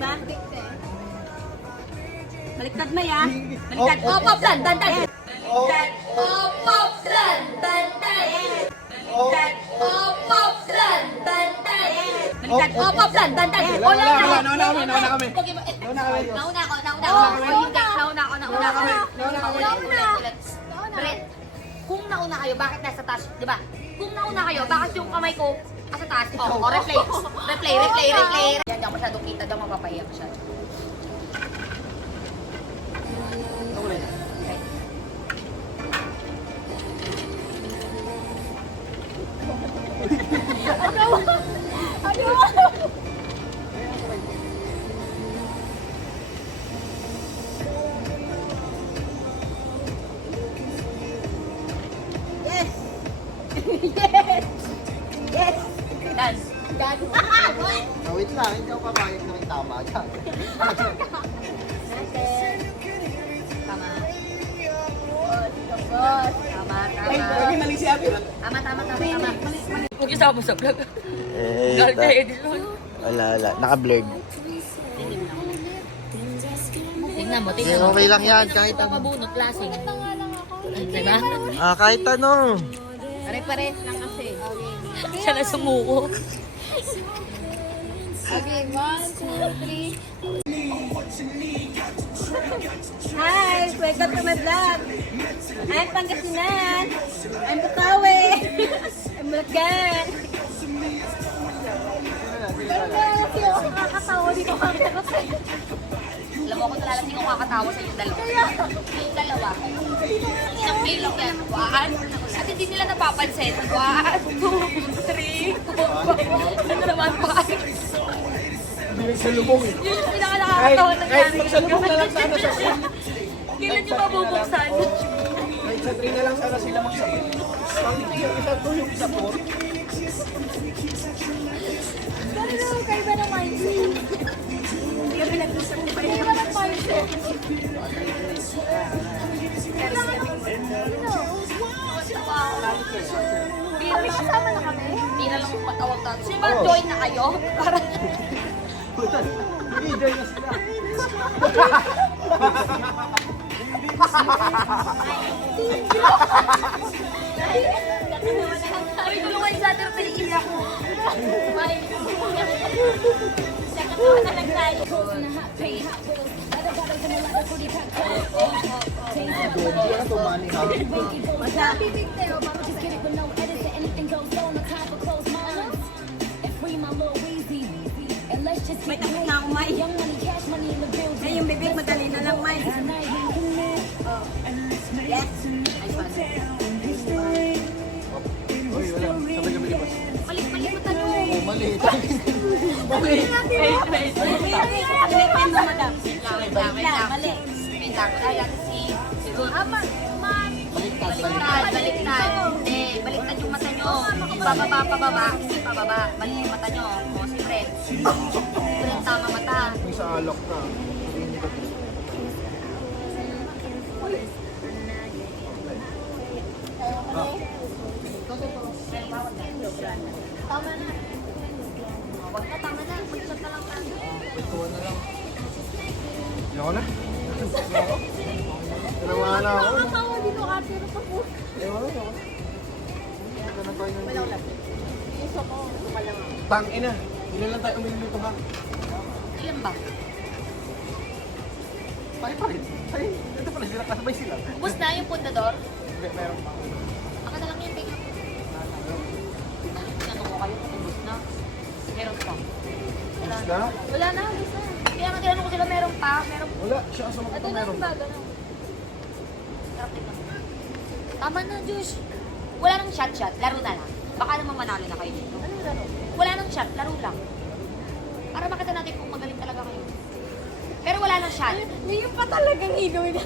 ba? Baliktad mo ya. Baliktad. Opo, plan. Dandan. Baliktad. Opo, plan. Dandan. Baliktad. Opo, plan. Dandan. Baliktad. Opo, plan. Dandan. Nauna kami. Kung nauna kayo, bakit nasa taas? Di ba? Kung nauna kayo, bakit yung kamay ko nasa taas? O, replay. Yan, di ako masyadong kita. Di ako mapapahiya masyado. Dance. Wait lang, hindi ako papayag na may tama dyan. Tama. Lagi mali si Abby. Tama. Huwag yung sama sa vlog. Wala. Naka-blurred. Tingnan mo. Okay lang yan, kahit ano. Mabunot, lasing. Diba? Kahit ano. Pare-pares lang kasi. Siya na sumuko. Okay, 1, 2, 3. Hi! Welcome to my vlog! I'm Pangasinan! I'm Bukawi! I'm Bulacan! Kasi ako nakakatawa dito camera sa'yo. Alam mo ako nalalasing ako kakatawa sa yung dalawa. Yung dalawa. Isang bilog yan. 1. At hindi nila napapansin. 1, 2, 3, 4, 5. Ano naman 5? Hindi nagsalubong eh. Yun yung pinaka-nakakatawa na Kahit magsalubong na lang sana sa Kailan nyo mabubuksan? Kahit sa 3 na lang sana sila magsabit. Pag hindi yung isa 2, yung isa 4. Pero naman kayo ba ng mindset? Hindi kami nag-usap. Hindi ba ng mindset? Kami kasama na kami. Hindi na lang magtawag tayo. Sino ba join na kayo? Para I-join na sila. Sabi ko nung sa atin, piliin ako. Sakatuwa na lang tayo. Bibig tayo, mama just get it with no edits and anything goes on the top of closed minds. And free my little Weezy. And let's just May get tapos na akong mic. young money, cash money in the building. Ay, yung bibig, madali na lang mic. Yes. Nice one. Uy, wala. Sabay kami lipas. Mali-malimutan nyo. Oh, mali. Wait. Alipin mo, madam. Wait lang. Mali. Wait lang. Ayan, siguro. Baliktad. Hindi, baliktad yung mata nyo. Pababa. Balik yung mata nyo. O, si Fred. Fred, tama mata. Yung sa alok na. Tama na. Wag na, tama na. Baliktad na lang. Pagkuhan na lang. Ayoko na. Dalawa na ako. Nakakatawa dito ka, pero sa puso. Ayoko na. Ito na tayo ng Gusto ko. Tangina. Ilan lang tayo umili nito ha? Ilan ba? Tayo pa rin. Tayo. Ito pala sila. Kasabay sila. Ubus na yung pundador. Hindi, meron pa. Ako na lang yung tingnan. Tinanong ko kayo kung ubus na. Meron pa. Ubus na? Wala na, ubus na. Kaya nga tinanong ko sila, meron pa. Wala. Siya ang sumagot Ito na na meron. yung bago na. Sarap tingnan. Tama na, Josh. Wala nang shot. Laro na lang. Baka naman manalo na kayo dito. Ano yung laro? Wala nang shot. Laro lang. Para makita natin kung magaling talaga kayo. Pero wala nang shot. Ngayon pa talagang igawin na.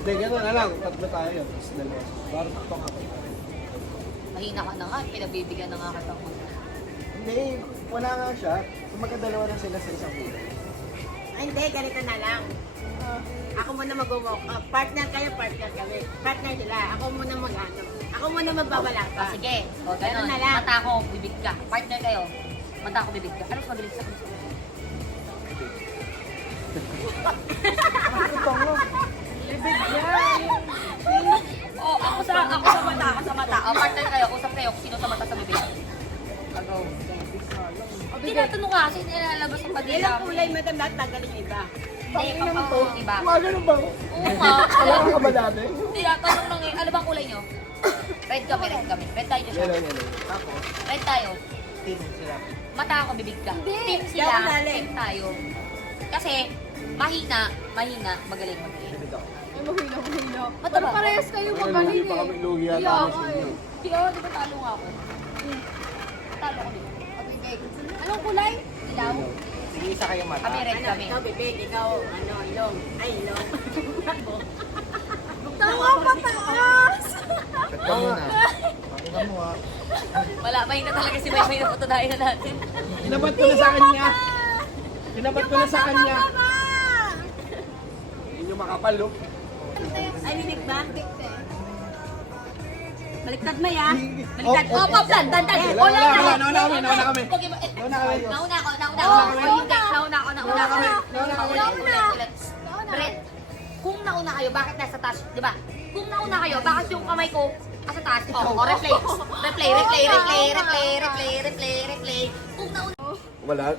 Hindi, gano'n na lang. Tatlo tayo yun. Tapos dalawa. Baro takto nga. Mahina ka na nga. Pinagbibigyan na nga kita mo. Hindi, wala nga siya. Kung magkadalawa na sila sa isang kulay. Ay, hindi, ganito na lang. Ako muna mag-walk up. Partner kayo, partner kami. Partner sila. Ako muna mag-ano. Ako muna magbabala O, pa. sige. O, Ganun ganun. na lang. Mata ko, bibig ka. Partner kayo. Mata ko, bibig ka. Ano mas mabilis ka? sa'yo kung sino sa mata sa bibig. Agaw. Tinatanong ka kasi nilalabas ang padila Ilang mo. kulay, madam, lahat tanggalin yung iba. Hindi, pang iba. Mga ganun ba? Oo nga. Alam ka ba dati? Tinatanong lang eh. Ano bang kulay nyo? Red kami, red kami. Red tayo siya. Yellow. Ako. Red tayo. Team sila. Mata ako, bibig ka. Team Hindi sila, ako dali. team tayo. Kasi, mahina, magaling mag-team. Bibig ako. Ay, mahina. Mataba. Pero parehas kayo magaling Lugi pa kami, lugi eh. yata Yeah, kami sa inyo. Yo, di ba talo nga ako? Talo ko dito. Okay, anong kulay? Ilaw. Sige, isa kayong mata. Kami red Ano, kami. ikaw, bibig, ikaw, ano, long. Ay, long. Tawa pataas! Kat ka muna. Pakita mo ha. Wala, mahina talaga si Maymay na patunayan na natin. Tinabat ko na sa kanya. Tinabat ko na sa kanya. Hindi nyo makapal, oh. Ay, linig ba? Baliktad mo ya. Baliktad. Oh, Pop, dan. Wala, nauna kami. Nauna ako. Brett, kung nauna kayo, bakit nasa taas? Di ba? Kung nauna kayo, bakit yung kamay ko nasa taas? Oh, replay. Kung nauna, Wala.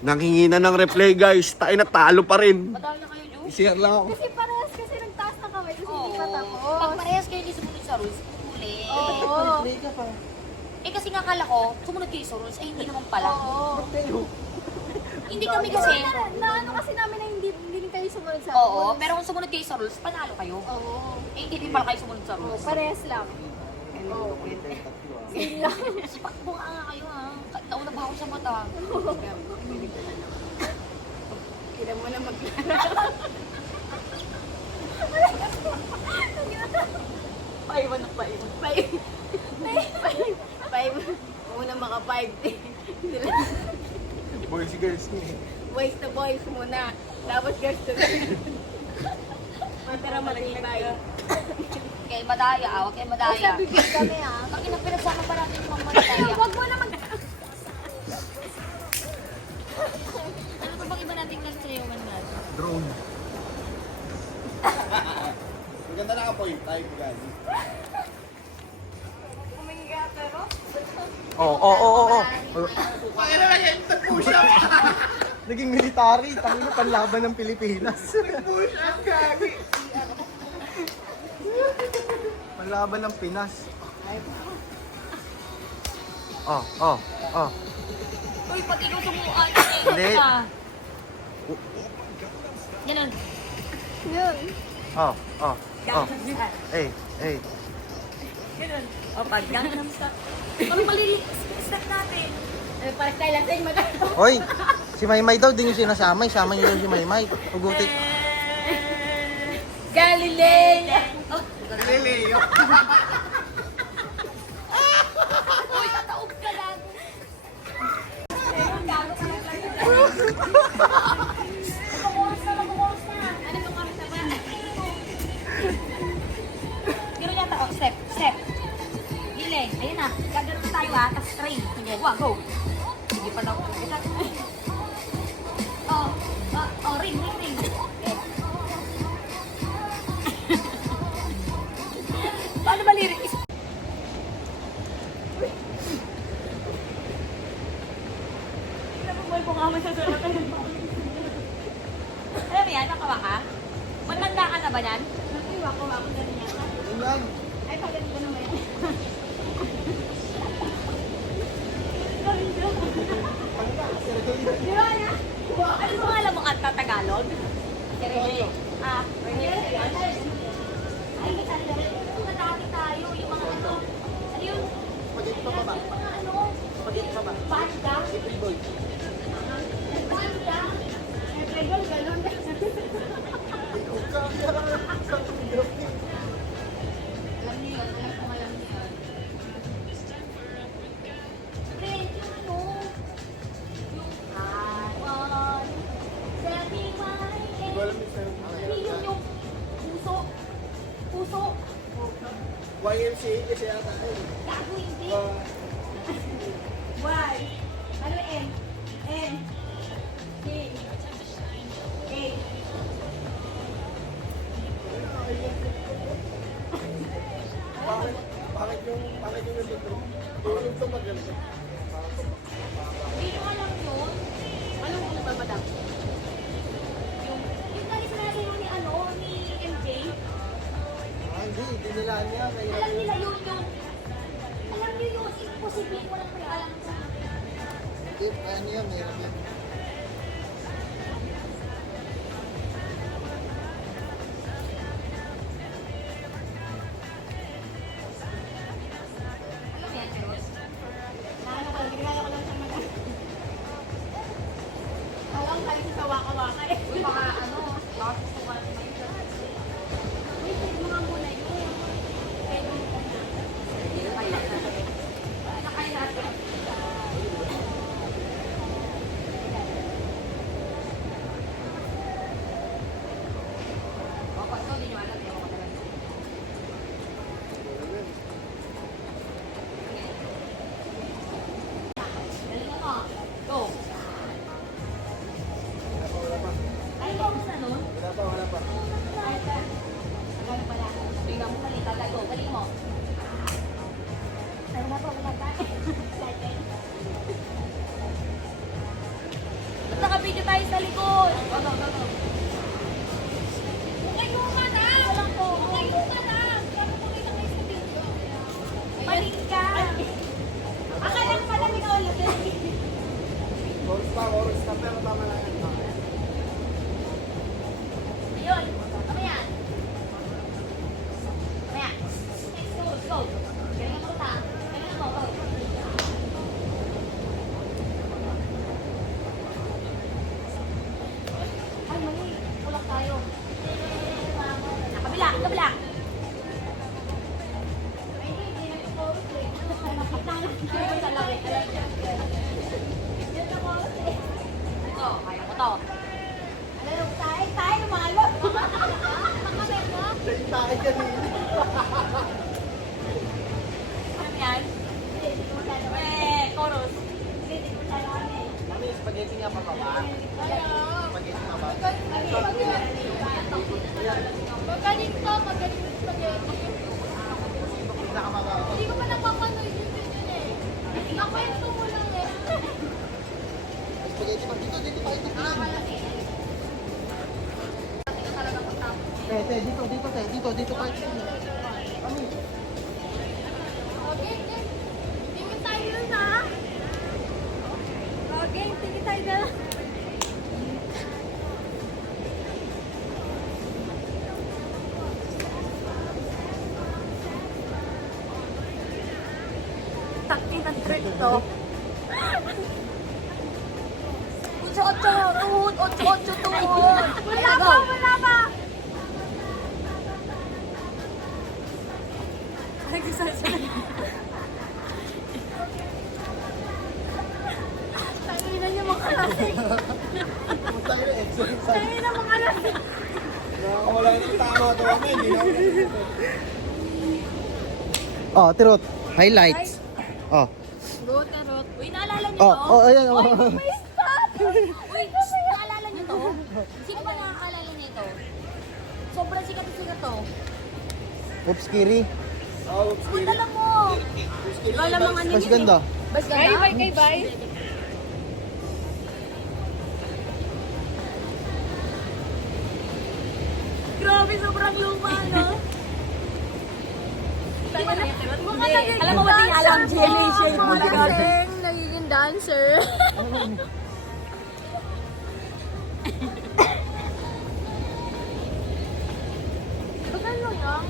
Nangingina ng replay, guys. Tayo na talo pa rin. madami na kayo, Ju. I-share lang ako. Kasi parehas kasi nagtaas na kamay kasi hindi pa tapos. Pag parehas kayo hindi sumunod sa rules, huli. Oo. Eh kasi nga akala ko, sumunod kayo sa rules, ay hindi naman pala. Oo. Hindi kami kasi. Na ano kasi namin na hindi din kayo sumunod sa Oo, rules. pero kung sumunod kayo sa rules, panalo kayo. Oo. Eh hindi din pala kayo sumunod sa rules. Parehas lang. Same lang. Pakbo nga kayo ha. Nauna ba ako sa mata? Kila mo na mag... Paiwan ng paiwan. Five. Muna maka 5. Boys, girls niya. Boys to boys muna. Tapos girls to girls. Para matibay. Kay madaya, huwag kayo madaya. Sa bibig kami ah. Bakit na pinagsama pa natin yung mga madaya? Huwag mo na mag... Ano pa bang iba nating nagsayawan natin? Drone. Maganda naka-point tayo, guys. Oo. Pakita na yan, nag-push up. Naging military, tangin na panlaban ng Pilipinas. Nag-push up, gagi. Panlaban ng Pinas. Oh. Uy, pati ikaw sumuan. Hindi. Ganun. Yun. Oh. Hey. Ganun. O, pag ganun. Parang mali step natin. Parang tayo lang tayo mag- Hoy, si Maymay daw, di nyo sinasama. Isama nyo daw si Maymay. Hugutin. Galileo! Oh, Galileo. uy, tataob ka lang. Ganun yata, oh, step. Gilid, ayun na. Gagano'n tayo ha, tapos train. Sige, go. Sige pa daw. Ring. Okay. Paano ba lyrics? Alam mo yan, nakawa ka? Matanda ka na ba yan? Wako na rin yata. Ay, paganda naman yan. Di ba na? Ano ba alam mo kanta Tagalog? Serene. Ay, dati tayo, yung mga ano. Ano yun? Pagit pa ba? Yung mga ano? Pagit pa ba? Banda? April Boy. Banda? Alam niyo yun, alam ko alam niyo yun. Pre, yung ano? Yung I want setting my Hindi yun yung puso. YMCA kasi yata yun. Gago hindi. Why? Ano M? M. K. A. Bakit yung nandito? Hindi ko alam yun. Anong una ba, madam? Yung dali sinabi mo ni ano, ni MJ. Hindi nila niya. Alam nila yun yung... Alam niyo yun, imposible mo lang may alam sa... Hindi, ano yan, meron yan. Alam mo yan, Rose? Ano ko, ginagawa ko lang siya madam. Alam, kayo sa kawa-kawa eh. Uy, baka ano, baka gusto ka lang may Wait, wait, mga muna yun. Ano kaya natin? Opo, ito, hindi nyo alam. Ewan ko talaga. Galing ako. Go. Ay, ikaw na nun? Wala pa. Ano pala? Tingnan mo mali, tatay ko. Galing mo. Ay, wala pa, wala pa. Ba't naka-video tayo sa likod? Go. Kayo ka na! Walang po. Kayo ka na! Kaya mo na kayo sa video. Balik ka! Akala ko pala may ulit. Oras pa, pero tama lang yan. Ayun. Mamaya. Mamaya. Let's go. Galing mo ta. Galing mo. Go. Ay, mali. Kulak tayo. Kabila. Kabila. Ay, hindi nag-focus eh. Nakita na. Hindi sa laki. Yan ako eh. Ito, kaya ko to. Ano, tayo lumalo. Makabay mo? Tayo kanina. Ano yan? Chorus. Hindi mo tayo kami. Mami, spaghetti nga pa ba? Spaghetti nga ba? Magaling to, magaling yung spaghetti. Hindi ko pa napapanood yung video niya eh. Nakwento mo lang eh. Spaghetti pa. Dito tayo. Dito tayo. Mami. Okay, game. Tingin tayo dun ha. Okay, tingin tayo dun. Takti ng trick to. 8-8 tuhod. 8-8 tuhod. Wala pa. Tangina niyo mga lasing. Puta yun, exercise. Tangina mga lasing. Wala nang tama to kami. Hindi na. Oh, Tirot. Highlights. Oh. Rot. Uy, naalala niyo Oh, to? oh, ayan. Oh. Uy, stop! Uy, naalala niyo to? Sino ba nakakaalala nito? Sobrang sikat to. Oops, Kiri. Uy, alam mo. Ikaw lang mga Mas ganda. Bas ka na? Bye. Grabe, sobrang luma, no? Alam mo ba di alam, GMA siya yung mga Lasing, nagiging dancer. Bagal mo yan?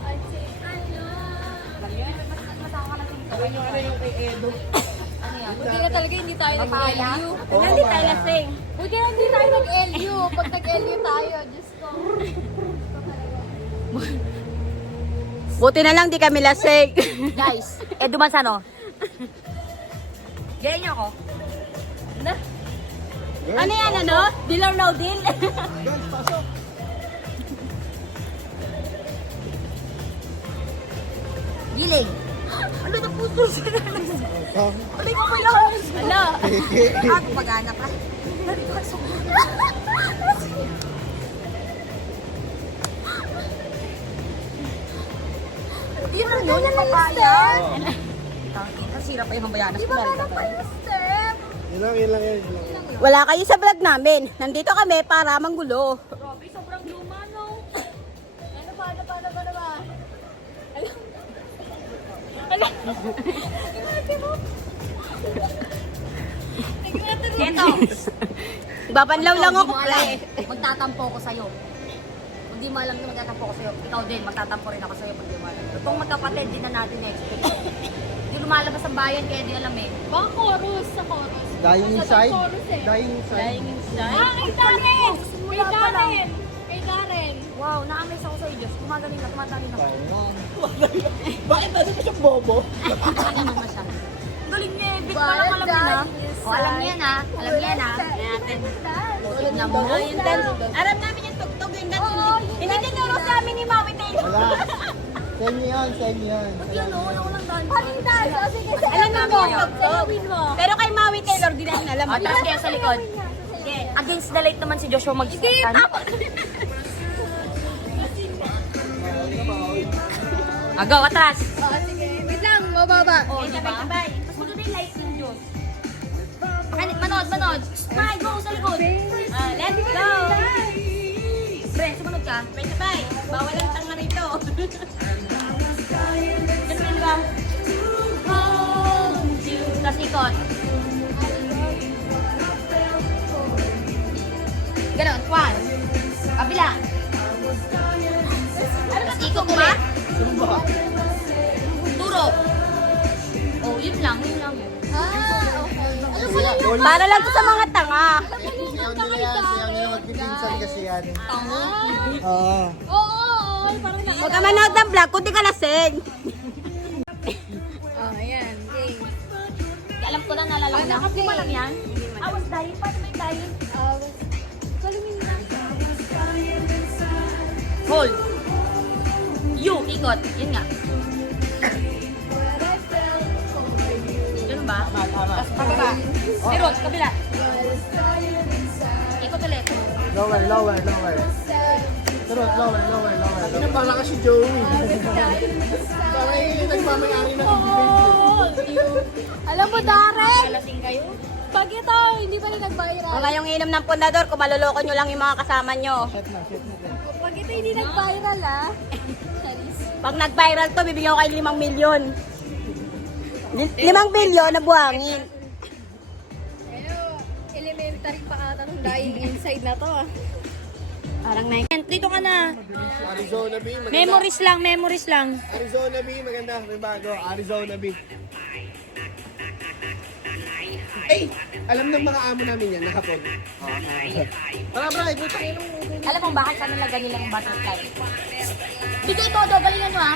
I'd say, ano? Ano yung kay Edo? Ano yan? Buti na talaga hindi tayo nag-LU. Hindi tayo lasing. Buti na hindi tayo nag-LU. Pag nag-LU tayo, Diyos ko. Buti na lang di kami lasing. Guys, Edo Manzano. Gaya niyo ako. Ano yan, ano? Deal or no deal? Guys, pasok. Giling. Ano na puto siya? Oh. Ano ko pa lang? Ano? Ako pag-anak ka. Yun lang yun, yung papaya. Nasira pa yung hambayanas. Di ba ganun pa yung step? Yun lang, yun lang, yun lang. Wala kayo sa vlog namin. Nandito kami para manggulo. Grabe, sobrang luma, no? Ano ba? Eto. Babanlaw lang ako, Hindi mo pre. alam, magtatampo ko sa'yo. Kung di mo alam na magtatampo ko sa'yo, ikaw din, magtatampo rin ako sa'yo pag di mo alam. Totoong magkapatid, di na natin expect. Hindi lumalabas ang bayan, kaya di alam eh. Baka chorus sa chorus. Dying Sa inside? chorus eh. Dying inside? Ah, kay Karen! Kay Karen! Kay Karen! Wow, na-amaze ako sa'yo, Diyos. Gumagaling na, tumatali na. Bakit nasa pa siyang bobo? Ano na siya? Galing niya, bit pa lang alam niya na. O, alam niya na. Alam niya na. Kaya natin. Ulit na mo. Aram namin yung tugtog yung dance. Hindi tinuro sa amin ni Mami Taylor. Wala. Send niyo yan, send niyo yan. Yan o, wala ko lang dance. Haling dance! O sige, Alam namin yung tugtog. Win mo. Pero kay Mami Taylor, di namin alam. O, tapos kaya sa likod. Sige, against the light naman si Joshua mag-start. Agaw, atras. O, sige. Wait lang, mababa. O, diba? Mas maganda yung light yung Diyos. Manood. Smile, go sa likod. Let's go! Pre, sumunod ka. Pre, sabay. Bawal ang tanga rito. Ganun ba? Tapos ikot. Ganon, one. Kabila. Tapos ikot ulit. Turo. Oh, yun lang. Ah, okay. Ano pala yung Para lang to sa mga tanga. Siyaw nila yan, siyaw nila magpipinsan kasi yan. Tango. Oo. Oo, parang na. Huwag ka manood ng vlog, kundi ka lasing. Oh, ayan. Okay. Alam ko na, naalala ko na. Hindi mo alam yan? I was dying. Paano may dying? Galumin na. Hold. You, ikot. Yun nga. Ganun ba? Tapos pababa. Mirot, kabila. Ikot ulit. Lower, lower, lower. Turot, lower, lower, lower. Pinapala ka si Joey. Parang yung nagmamayari na Alam mo, Darren, Lasing kayo. pag ito, hindi pa rin nag-viral. Mga yung inom ng pundador, kung maluloko nyo lang yung mga kasama nyo. Shot na. Pag ito hindi nag-viral, ah. Pag nag-viral to, bibigyan ko kayo 5 milyon. 5 bilyon na buhangin. Elementary pa ata ng dying inside na to, ah. Parang na. Dito ka na. Arizona B, maganda. Memories lang. Arizona B, maganda. May bago. Arizona B. Ay! Alam ng mga amo namin yan, nakapon. Para bra, ibutang yun. Alam mo bakit sa nila ganyan lang ang butterfly? Dito ito, galingan mo ha.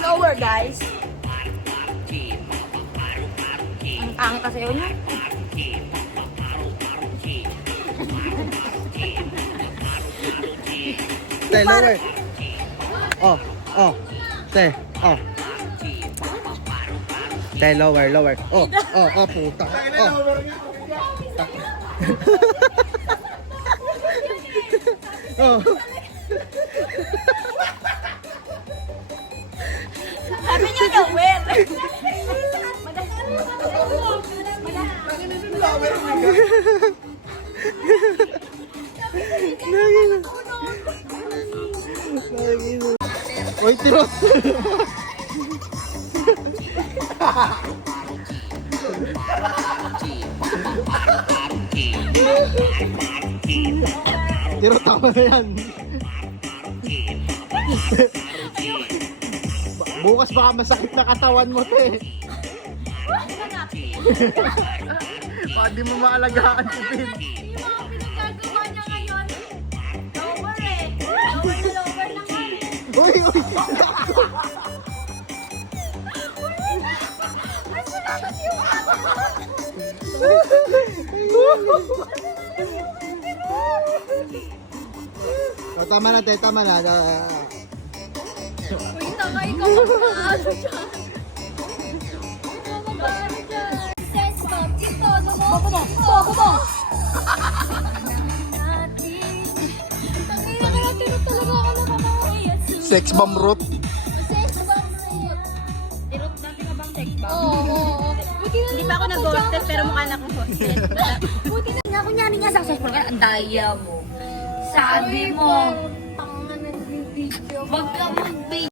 Lower guys. Ang kasi yun. Te, lower. Oh, oh. Te, oh. Te, lower, lower. Oh, puta. Oh. Oh. Sabi nyo lower. Oy, tirot. Tirot, tama na yan. Bukas baka masakit na katawan mo, te. Baka di mo maalagaan si Pin. Yung mga pinagagawa niya ngayon, lower eh. Lower na naman. Uy, uy. Oh, tama na, te. Tama na. Uy, tanga, ikaw magpaano dyan. Magpaano dyan. Sense mo, ito, Boko mo! Boko mo! Tangina kaya tiro talaga ako nakakawa. Sex bomb root. Tirot dati ka bang sex ba? Oo. Buti na Hindi pa ako nag-hosted pero mukha na akong hosted. Buti na Nga, kunyari nga successful ka, ang daya mo. Sabi mo, pangalan ng video. wag ka mag